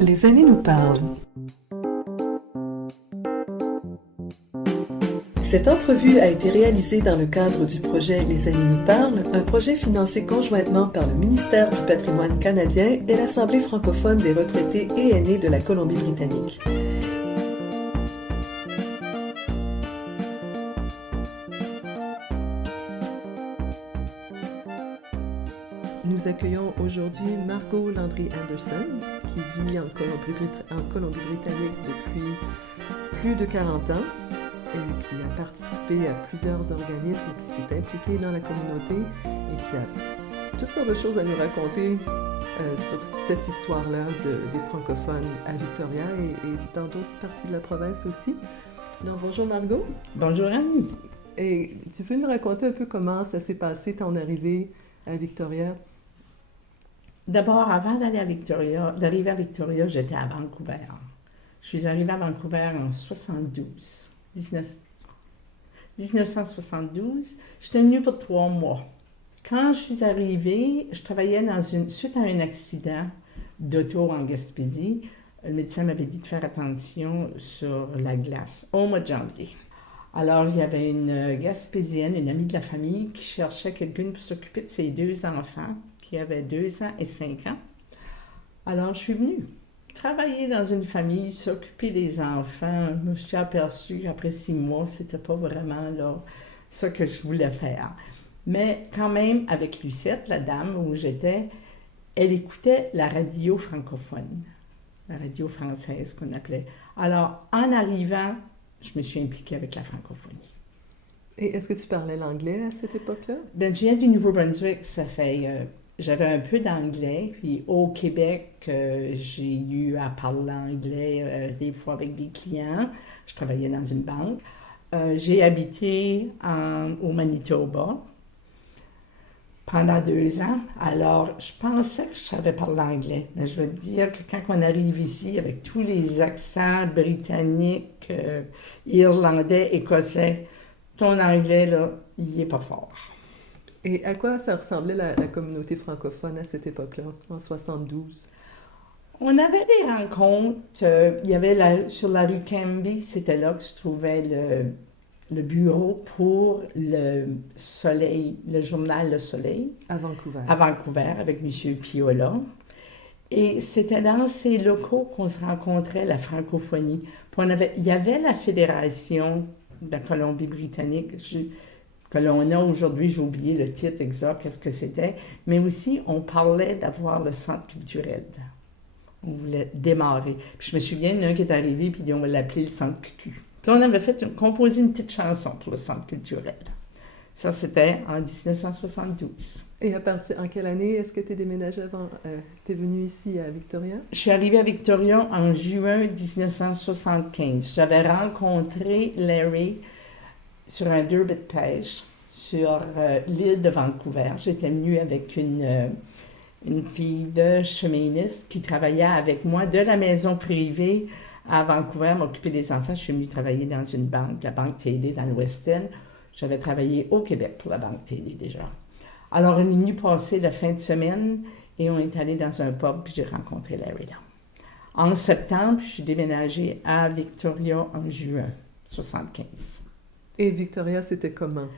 Les années nous parlent. Cette entrevue a été réalisée dans le cadre du projet Les années nous parlent, un projet financé conjointement par le ministère du Patrimoine canadien et l'Assemblée francophone des retraités et aînés de la Colombie-Britannique. Nous accueillons aujourd'hui Margot Landry-Anderson, qui vit en Colombie-Britannique depuis plus de 40 ans et qui a participé à plusieurs organismes, qui s'est impliqué dans la communauté et qui a toutes sortes de choses à nous raconter sur cette histoire-là des francophones à Victoria et dans d'autres parties de la province aussi. Donc bonjour Margot. Bonjour Annie. Et tu peux nous raconter un peu comment ça s'est passé ton arrivée à Victoria? D'abord, avant d'arriver à Victoria, j'étais à Vancouver. Je suis arrivée à Vancouver en 1972. J'étais venue pour 3 mois. Quand je suis arrivée, je travaillais suite à un accident d'auto en Gaspésie. Le médecin m'avait dit de faire attention sur la glace au mois de janvier. Alors, il y avait une Gaspésienne, une amie de la famille, qui cherchait quelqu'un pour s'occuper de ses 2 enfants, qui avaient 2 ans et 5 ans. Alors, je suis venue travailler dans une famille, s'occuper des enfants. Je me suis aperçue qu'après 6 mois, c'était pas vraiment là, ce que je voulais faire. Mais quand même, avec Lucette, la dame où j'étais, elle écoutait la radio francophone, la radio française qu'on appelait. Alors, en arrivant, je me suis impliquée avec la francophonie. Et est-ce que tu parlais l'anglais à cette époque-là? Ben, je viens du Nouveau-Brunswick, ça fait... j'avais un peu d'anglais, puis au Québec, j'ai eu à parler anglais des fois avec des clients. Je travaillais dans une banque. J'ai habité au Manitoba pendant 2 ans. Alors, je pensais que je savais parler anglais, mais je veux te dire que quand on arrive ici avec tous les accents britanniques, irlandais, écossais, ton anglais, là, il n'est pas fort. Et à quoi ça ressemblait la communauté francophone à cette époque-là, en 72? On avait des rencontres. Il y avait sur la rue Cambie, c'était là que se trouvait le bureau pour le Soleil, le journal Le Soleil. À Vancouver. À Vancouver, avec M. Piola. Et c'était dans ces locaux qu'on se rencontrait, la francophonie. Puis il y avait la Fédération de la Colombie-Britannique, que l'on a aujourd'hui, j'ai oublié le titre exact, qu'est-ce que c'était, mais aussi on parlait d'avoir le centre culturel. On voulait démarrer. Puis je me souviens d'un qui est arrivé, puis on va l'appeler le centre cucu. Puis on avait composé une petite chanson pour le centre culturel. Ça, c'était en 1972. Et en quelle année est-ce que tu es déménagée t'es venue ici à Victoria? Je suis arrivée à Victoria en juin 1975. J'avais rencontré Larry sur un derby de pêche sur l'île de Vancouver. J'étais venue avec une fille de cheministe qui travaillait avec moi de la maison privée à Vancouver, m'occuper des enfants. Je suis venue travailler dans une banque, la Banque TD dans le West End. J'avais travaillé au Québec pour la Banque TD déjà. Alors, on est venu passer la fin de semaine et on est allé dans un pub puis j'ai rencontré Larry là. En septembre, je suis déménagée à Victoria en juin 1975. Et Victoria, c'était comment?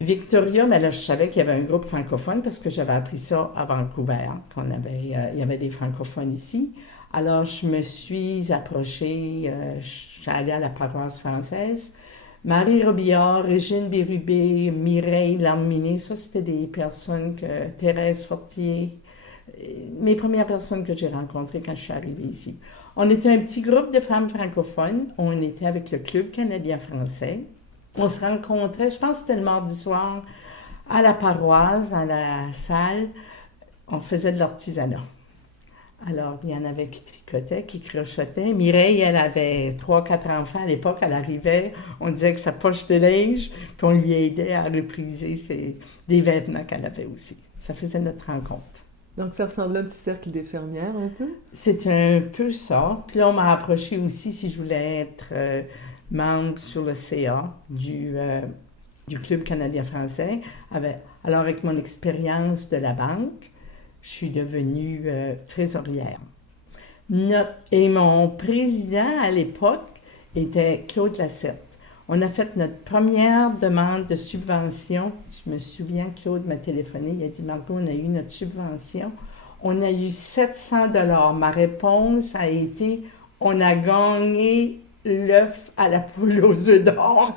Victoria, mais là, je savais qu'il y avait un groupe francophone parce que j'avais appris ça à Vancouver, il y avait des francophones ici. Alors, je me suis approchée, je suis allée à la paroisse française. Marie Robillard, Régine Bérubé, Mireille Lamminé, ça, c'était des personnes Thérèse Fortier, mes premières personnes que j'ai rencontrées quand je suis arrivée ici. On était un petit groupe de femmes francophones. On était avec le Club canadien français. On se rencontrait, je pense que c'était le mardi soir, à la paroisse, dans la salle. On faisait de l'artisanat. Alors, il y en avait qui tricotaient, qui crochetaient. Mireille, elle avait 3-4 enfants à l'époque. Elle arrivait, on disait que sa poche de linge, puis on lui aidait à repriser des vêtements qu'elle avait aussi. Ça faisait notre rencontre. Donc, ça ressemblait à un petit cercle des fermières, un peu? C'est un peu ça. Puis là, on m'a approché aussi si je voulais être membre sur le CA du du Club canadien français. Alors, avec mon expérience de la banque, je suis devenue trésorière. Et mon président à l'époque était Claude Lassette. On a fait notre première demande de subvention. Je me souviens, Claude m'a téléphoné, il a dit « Margot, on a eu notre subvention. On a eu 700 $. Ma réponse a été « On a gagné l'œuf à la poule aux œufs d'or. »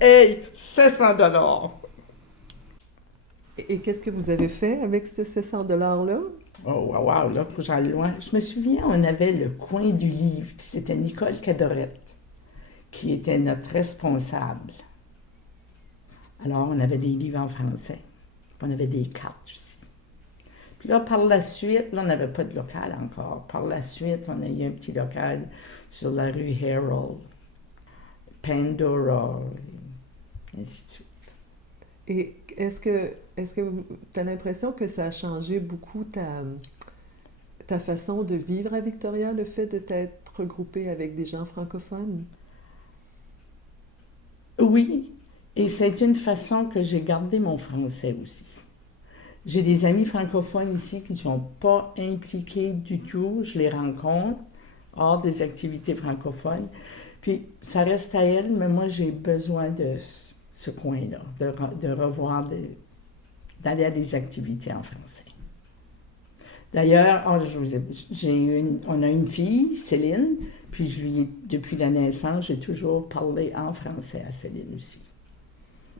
Hey, 700 $. Et qu'est-ce que vous avez fait avec ce 700 $-là? Oh, wow, là, pour j'en loin. Je me souviens, on avait le coin du livre, puis c'était Nicole Cadorette qui était notre responsable. Alors, on avait des livres en français, puis on avait des cartes aussi. Puis là, par la suite, là, on n'avait pas de local encore. Par la suite, on a eu un petit local sur la rue Herald, Pandora, et ainsi de suite. Et est-ce que tu as l'impression que ça a changé beaucoup ta façon de vivre à Victoria, le fait de t'être regroupée avec des gens francophones? Oui, et c'est une façon que j'ai gardé mon français aussi. J'ai des amis francophones ici qui ne sont pas impliqués du tout. Je les rencontre hors des activités francophones. Puis ça reste à elles, mais moi j'ai besoin de ce coin-là, de revoir, d'aller à des activités en français. D'ailleurs, on a une fille, Céline, puis depuis la naissance, j'ai toujours parlé en français à Céline aussi.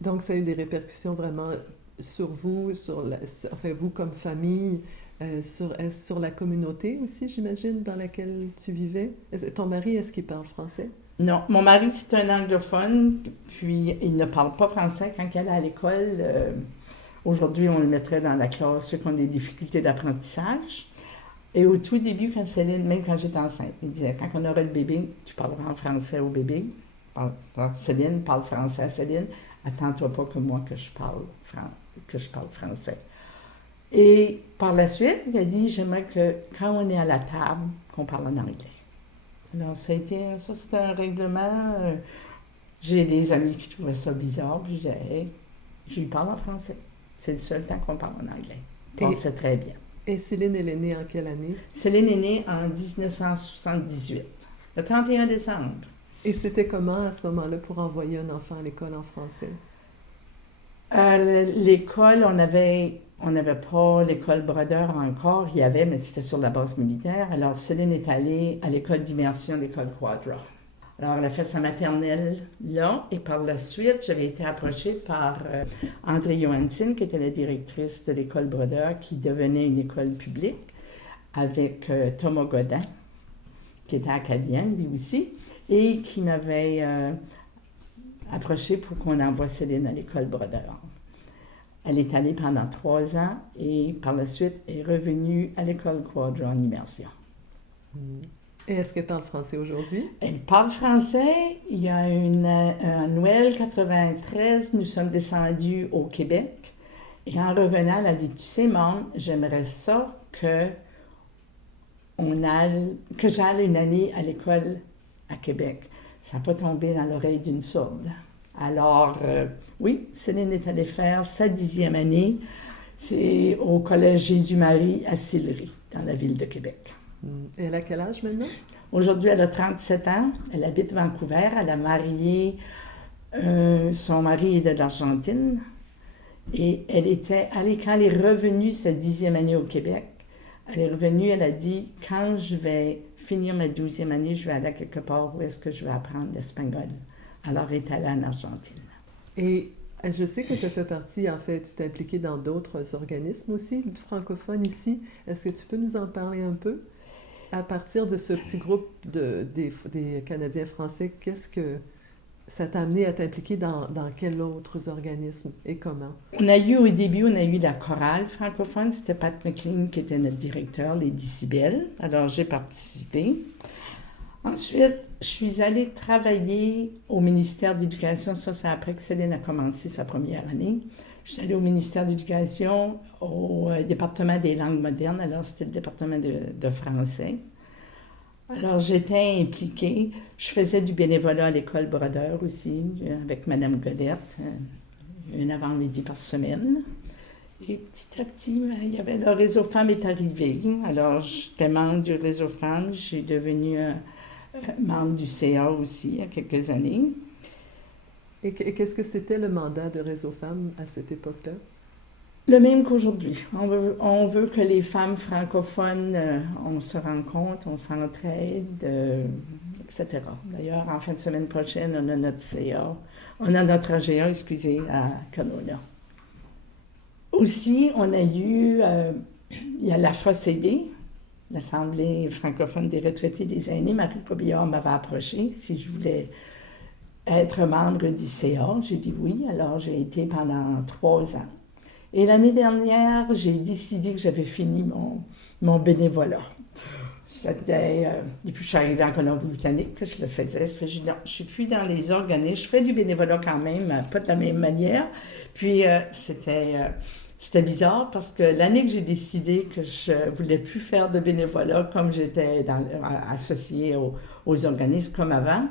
Donc, ça a eu des répercussions vraiment sur vous, enfin, vous comme famille, sur la communauté aussi, j'imagine, dans laquelle tu vivais. Ton mari, est-ce qu'il parle français? Non, mon mari, c'est un anglophone, puis il ne parle pas français quand il est à l'école. Aujourd'hui, on le mettrait dans la classe ceux qui ont des difficultés d'apprentissage. Et au tout début, quand Céline, même quand j'étais enceinte, il disait, quand on aura le bébé, tu parleras en français au bébé. Céline parle français à Céline. Attends-toi pas que moi que je parle français. Et par la suite, il a dit, j'aimerais que quand on est à la table, qu'on parle en anglais. Alors, c'était un règlement. J'ai des amis qui trouvaient ça bizarre. Puis je disais, hey, je lui parle en français. C'est le seul temps qu'on parle en anglais. On sait très bien. Et Céline, elle est née en quelle année? Céline est née en 1978, le 31 décembre. Et c'était comment à ce moment-là pour envoyer un enfant à l'école en français? L'école, on n'avait pas l'école Brodeur encore. Il y avait, mais c'était sur la base militaire. Alors, Céline est allée à l'école d'immersion, l'école Quadra. Alors, elle a fait sa maternelle là, et par la suite, j'avais été approchée par André Johansson, qui était la directrice de l'école Brodeur, qui devenait une école publique, avec Thomas Godin, qui était acadien, lui aussi, et qui m'avait approchée pour qu'on envoie Céline à l'école Brodeur. Elle est allée pendant 3 ans, et par la suite, est revenue à l'école Quadra en immersion. Et est-ce qu'elle parle français aujourd'hui? Elle parle français. Il y a un Noël 93, nous sommes descendus au Québec. Et en revenant, elle a dit, tu sais, Maman, j'aimerais ça que j'aille une année à l'école à Québec. Ça n'a pas tombé dans l'oreille d'une sourde. Alors, oui, Céline est allée faire sa 10e année. C'est au Collège Jésus-Marie à Sillery, dans la ville de Québec. Et elle a quel âge maintenant? Aujourd'hui, elle a 37 ans. Elle habite Vancouver. Elle a marié... son mari est de l'Argentine. Et elle était allée... Quand elle est revenue sa 10e année au Québec, elle est revenue, elle a dit, quand je vais finir ma 12e année, je vais aller à quelque part où est-ce que je vais apprendre l'espagnol. Alors, elle est allée en Argentine. Et je sais que tu as fait partie, en fait, tu t'es impliquée dans d'autres organismes aussi, francophones ici. Est-ce que tu peux nous en parler un peu? À partir de ce petit groupe des Canadiens français, qu'est-ce que ça t'a amené à t'impliquer dans quels autres organismes et comment? Au début, on a eu la chorale francophone. C'était Pat McLean qui était notre directeur, les décibels. Alors, j'ai participé. Ensuite, je suis allée travailler au ministère de l'Éducation. Ça, c'est après que Céline a commencé sa première année. Je suis allée au ministère de l'Éducation, au département des langues modernes. Alors, c'était le département de français. Alors, j'étais impliquée. Je faisais du bénévolat à l'école Brodeur aussi, avec Madame Godette, une avant-midi par semaine. Et petit à petit, il y avait le réseau femmes est arrivé. Alors, j'étais membre du réseau femmes. J'ai devenu membre du CA aussi, il y a quelques années. Et qu'est-ce que c'était le mandat de Réseau Femmes à cette époque-là? Le même qu'aujourd'hui. On veut que les femmes francophones, on se rencontre, on s'entraide, etc. D'ailleurs, en fin de semaine prochaine, on a notre CA, on a notre AGA, excusez, à Kelowna. Aussi, on a eu, il y a l'AFRA-CB, l'Assemblée francophone des retraités des aînés. Marie Cobillard m'avait approché si je voulais être membre du CA. J'ai dit oui, alors j'ai été pendant 3 ans. Et l'année dernière, j'ai décidé que j'avais fini mon bénévolat. C'était, depuis que je suis arrivée en Colombie-Britannique que je le faisais. Je dis non, je ne suis plus dans les organismes. Je fais du bénévolat quand même, pas de la même manière. Puis c'était bizarre parce que l'année que j'ai décidé que je ne voulais plus faire de bénévolat comme j'étais associée aux organismes comme avant,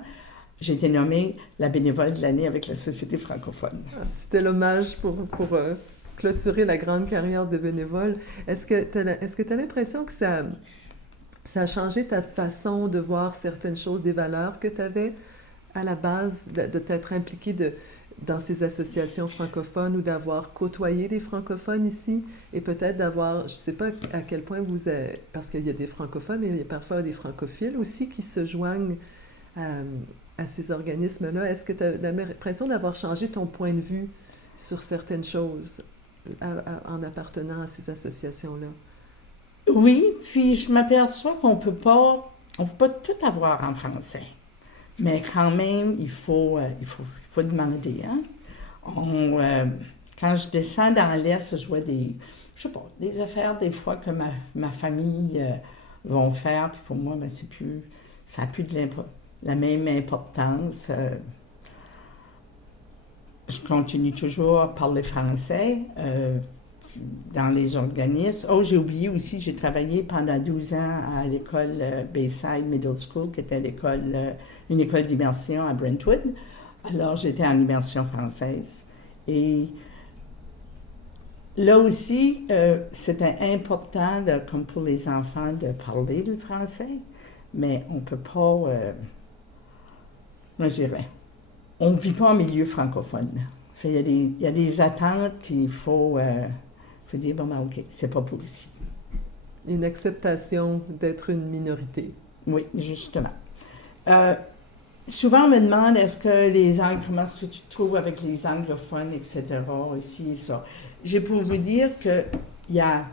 j'ai été nommée la bénévole de l'année avec la Société francophone. C'était l'hommage pour clôturer la grande carrière de bénévole. Est-ce que tu as l'impression que ça a changé ta façon de voir certaines choses, des valeurs que tu avais à la base, de t'être impliqué dans ces associations francophones ou d'avoir côtoyé des francophones ici et peut-être d'avoir, je ne sais pas à quel point vous êtes, parce qu'il y a des francophones, mais il y a parfois des francophiles aussi qui se joignent à ces organismes-là. Est-ce que tu as l'impression d'avoir changé ton point de vue sur certaines choses en appartenant à ces associations-là? Oui, puis je m'aperçois qu'on peut pas tout avoir en français. Mais quand même, il faut demander. Hein? Quand je descends dans l'Est, je vois des affaires des fois que ma famille vont faire. Puis pour moi, ça n'a plus la même importance. Je continue toujours à parler français dans les organismes. Oh, j'ai oublié aussi, j'ai travaillé pendant 12 ans à l'école Bayside Middle School, qui était une école d'immersion à Brentwood. Alors, j'étais en immersion française. Et là aussi, c'était important, comme pour les enfants, de parler le français, mais on ne peut pas, moi je dirais, on ne vit pas en milieu francophone. Il y a des attentes qu'il faut dire, bon, ben, OK, c'est pas pour ici. Une acceptation d'être une minorité. Oui, justement. Souvent, on me demande, est-ce que comment est-ce que tu te trouves avec les anglophones, etc., ici et ça. J'ai pour vous dire qu'il y a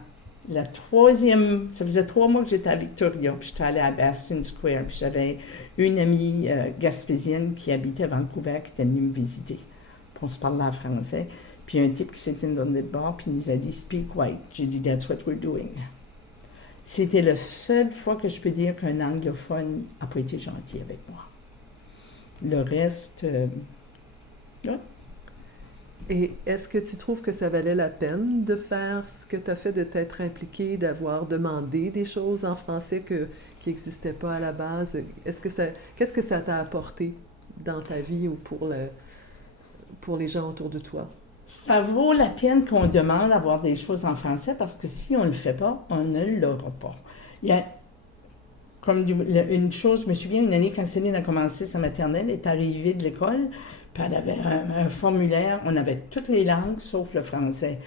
ça faisait 3 mois que j'étais à Victoria, puis j'étais allée à Bastion Square, puis j'avais une amie gaspésienne qui habitait à Vancouver, qui était venue me visiter. Puis on se parlait en français, puis un type qui s'était dans le bar, puis il nous a dit « Speak white ». J'ai dit « That's what we're doing ». C'était la seule fois que je peux dire qu'un anglophone n'a pas été gentil avec moi. Le reste, ouais. Et est-ce que tu trouves que ça valait la peine de faire ce que tu as fait, de t'être impliqué, d'avoir demandé des choses en français qui n'existaient pas à la base? Qu'est-ce que ça t'a apporté dans ta vie ou pour les gens autour de toi? Ça vaut la peine qu'on demande d'avoir des choses en français parce que si on ne le fait pas, on ne l'aura pas. Il y a comme une chose, je me souviens, une année quand Céline a commencé sa maternelle, elle est arrivée de l'école, puis elle avait un formulaire, on avait toutes les langues sauf le français.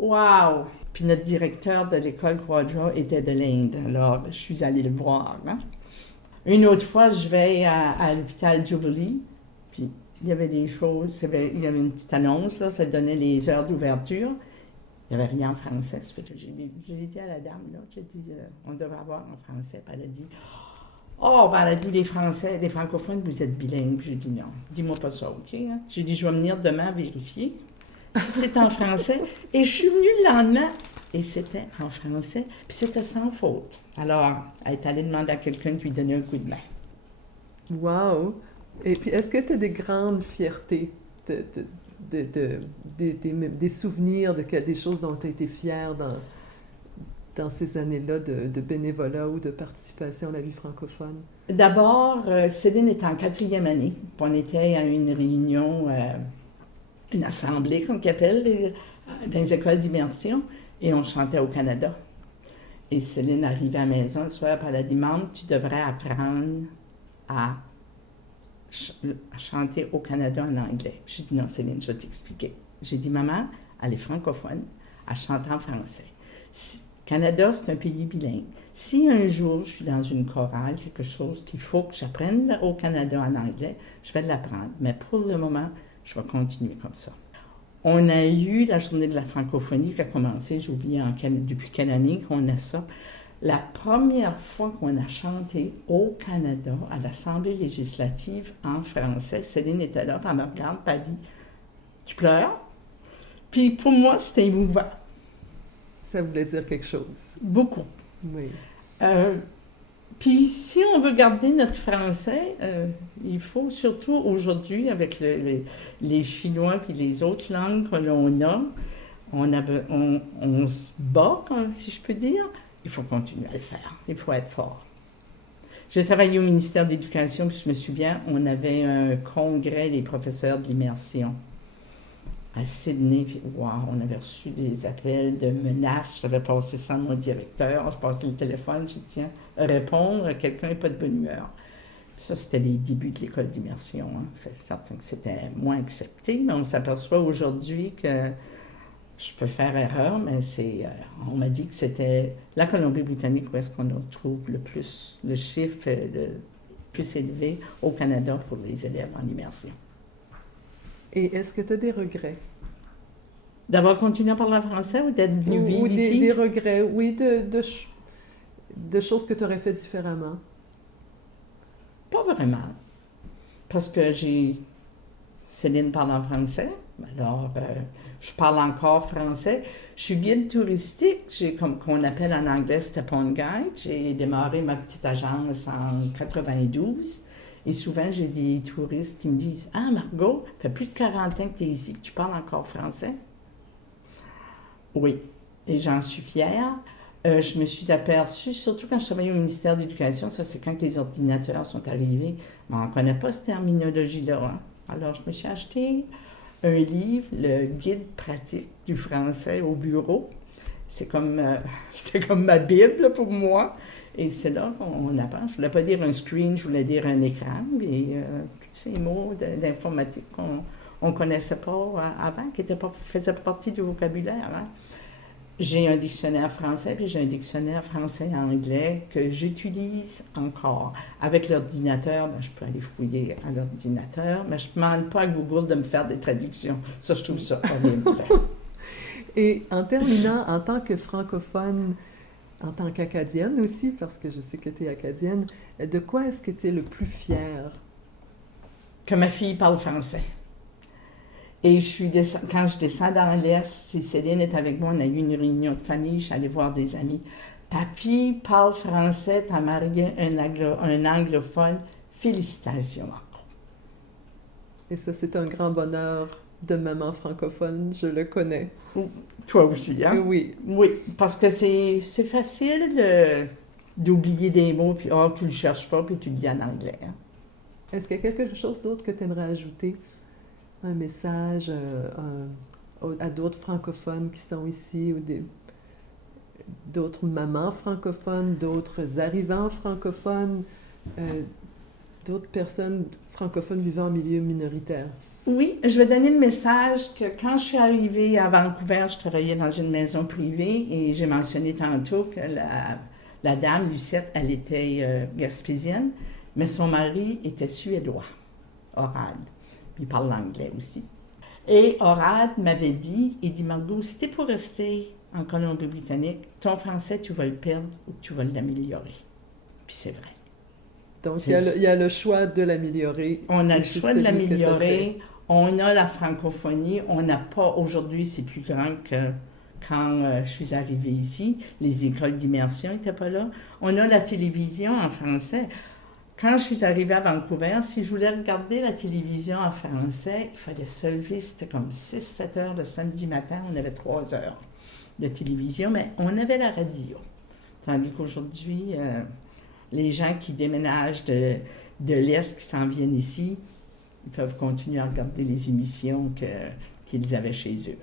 Wow! Puis notre directeur de l'école Quadra était de l'Inde, alors je suis allée le voir. Hein? Une autre fois, je vais à l'hôpital Jubilee, puis il y avait des choses, il y avait une petite annonce, là, ça donnait les heures d'ouverture. Il n'y avait rien en français. Ça fait que j'ai dit à la dame, là, j'ai dit, on devrait avoir en français. Puis elle a dit, elle a dit, les Français, les francophones, vous êtes bilingues. J'ai dit, non, dis-moi pas ça, OK? Hein? J'ai dit, je vais venir demain vérifier si c'est en français. Et je suis venue le lendemain, et c'était en français, puis c'était sans faute. Alors, elle est allée demander à quelqu'un de lui donner un coup de main. Wow! Et puis, est-ce que tu as des grandes fiertés, des souvenirs, des choses dont tu as été fière dans ces années-là de bénévolat ou de participation à la vie francophone? D'abord, Céline était en 4e année. Puis on était à une réunion, une assemblée, comme qu'on appelle, dans les écoles d'immersion, et on chantait au Canada. Et Céline arrivait à la maison le soir, puis elle a dit, Maman, tu devrais apprendre à chanter au Canada en anglais. J'ai dit, non, Céline, je vais t'expliquer. J'ai dit, Maman, elle est francophone, elle chante en français. Canada, c'est un pays bilingue. Si un jour je suis dans une chorale, quelque chose qu'il faut que j'apprenne au Canada en anglais, je vais l'apprendre. Mais pour le moment, je vais continuer comme ça. On a eu la journée de la francophonie qui a commencé, j'ai oublié depuis quelle année qu'on a ça. La première fois qu'on a chanté au Canada, à l'Assemblée législative en français, Céline était là, puis elle me regarde, puis elle dit « Tu pleures? » Puis pour moi, c'était émouvant. Ça voulait dire quelque chose. Beaucoup. Oui. Puis si on veut garder notre français, il faut surtout aujourd'hui, avec les Chinois puis les autres langues que l'on a, on se bat, si je peux dire. Il faut continuer à le faire. Il faut être fort. J'ai travaillé au ministère de l'Éducation, puis je me souviens, on avait un congrès des professeurs de l'immersion à Sydney, puis wow, on avait reçu des appels de menaces. J'avais passé ça à mon directeur, je passais le téléphone, j'ai dit, tiens, répondre, quelqu'un n'est pas de bonne humeur. Puis ça, c'était les débuts de l'école d'immersion. Hein. C'est certain que c'était moins accepté, mais on s'aperçoit aujourd'hui que je peux faire erreur, mais on m'a dit que c'était la Colombie-Britannique où est-ce qu'on trouve le chiffre le plus élevé au Canada pour les élèves en immersion. Et est-ce que tu as des regrets? D'avoir continué à parler français ou d'être venu vivre ici? Des regrets, oui, de choses que tu aurais fait différemment. Pas vraiment. Parce que Céline parle en français, alors je parle encore français. Je suis guide touristique, j'ai comme qu'on appelle en anglais Step On Guide. J'ai démarré ma petite agence en 92. Et souvent, j'ai des touristes qui me disent « Ah, Margot, ça fait plus de 40 ans que tu es ici, tu parles encore français? » Oui, et j'en suis fière. Je me suis aperçue, surtout quand je travaillais au ministère de l'Éducation, ça c'est quand les ordinateurs sont arrivés, mais on ne connaît pas cette terminologie-là. Hein? Alors, je me suis acheté un livre, le guide pratique du français au bureau. C'était comme ma Bible pour moi. Et c'est là qu'on apprend. Je ne voulais pas dire un screen, je voulais dire un écran. Et tous ces mots d'informatique qu'on ne connaissait pas avant, qui ne faisaient pas partie du vocabulaire. Hein. J'ai un dictionnaire français, puis j'ai un dictionnaire français-anglais que j'utilise encore. Avec l'ordinateur, je peux aller fouiller à l'ordinateur, mais je ne demande pas à Google de me faire des traductions. Ça, je trouve ça horrible. Et en terminant, en tant que francophone, en tant qu'Acadienne aussi, parce que je sais que tu es Acadienne, de quoi est-ce que tu es le plus fière? Que ma fille parle français. Et quand je descends dans l'Est, si Céline est avec moi, on a eu une réunion de famille, je suis allée voir des amis. Ta fille parle français, t'as marié un anglophone. Félicitations, Marco. Et ça, c'est un grand bonheur de maman francophone, je le connais. Toi aussi, hein? Oui. Oui, parce que c'est facile d'oublier des mots, puis tu le cherches pas, puis tu le dis en anglais. Hein? Est-ce qu'il y a quelque chose d'autre que tu aimerais ajouter? Un message à d'autres francophones qui sont ici, ou d'autres mamans francophones, d'autres arrivants francophones, d'autres personnes francophones vivant en milieu minoritaire? Oui, je vais donner le message que quand je suis arrivée à Vancouver, je travaillais dans une maison privée et j'ai mentionné tantôt que la dame, Lucette, elle était gaspésienne, mais son mari était suédois, Horad. Il parle l'anglais aussi. Et Horad m'avait dit, il dit, Margot, si t'es pour rester en Colombie-Britannique, ton français, tu vas le perdre ou tu vas l'améliorer. Puis c'est vrai. Donc, il y a le choix de l'améliorer. On a le choix de l'améliorer. On a la francophonie. On n'a pas, aujourd'hui, c'est plus grand que quand je suis arrivée ici. Les écoles d'immersion n'étaient pas là. On a la télévision en français. Quand je suis arrivée à Vancouver, si je voulais regarder la télévision en français, il fallait se lever, c'était comme 6-7 heures le samedi matin, on avait 3 heures. de télévision, mais on avait la radio. Tandis qu'aujourd'hui, les gens qui déménagent de l'Est, qui s'en viennent ici, ils peuvent continuer à regarder les émissions qu'ils avaient chez eux.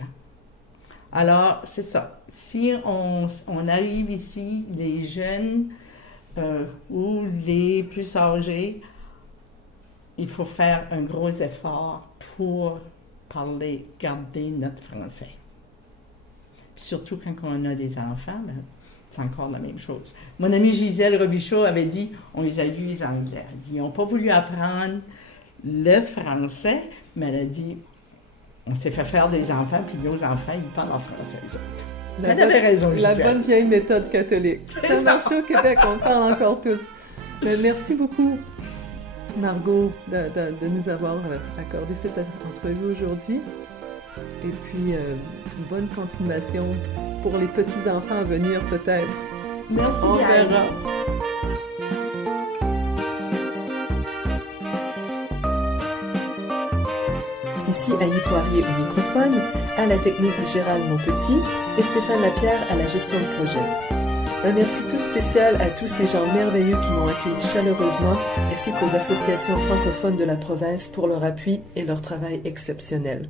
Alors, c'est ça. Si on arrive ici, les jeunes ou les plus âgés, il faut faire un gros effort pour garder notre français. Surtout quand on a des enfants, ben, c'est encore la même chose. Mon amie Gisèle Robichaud avait dit, on les a eu les Anglais. Elle dit, ils n'ont pas voulu apprendre le français, mais elle a dit, on s'est fait faire des enfants, puis nos enfants, ils parlent en français, eux autres. Elle avait raison, Gisèle. La bonne vieille méthode catholique. Ça marche au Québec, on parle encore tous. Mais merci beaucoup, Margot, de nous avoir accordé cette entrevue aujourd'hui. Et puis, une bonne continuation pour les petits-enfants à venir, peut-être. Merci, on verra. Ici Annie Poirier au microphone, à la technique Gérald Monpetit et Stéphane Lapierre à la gestion de projet. Un merci tout spécial à tous ces gens merveilleux qui m'ont accueilli chaleureusement, ainsi qu'aux associations francophones de la province pour leur appui et leur travail exceptionnel.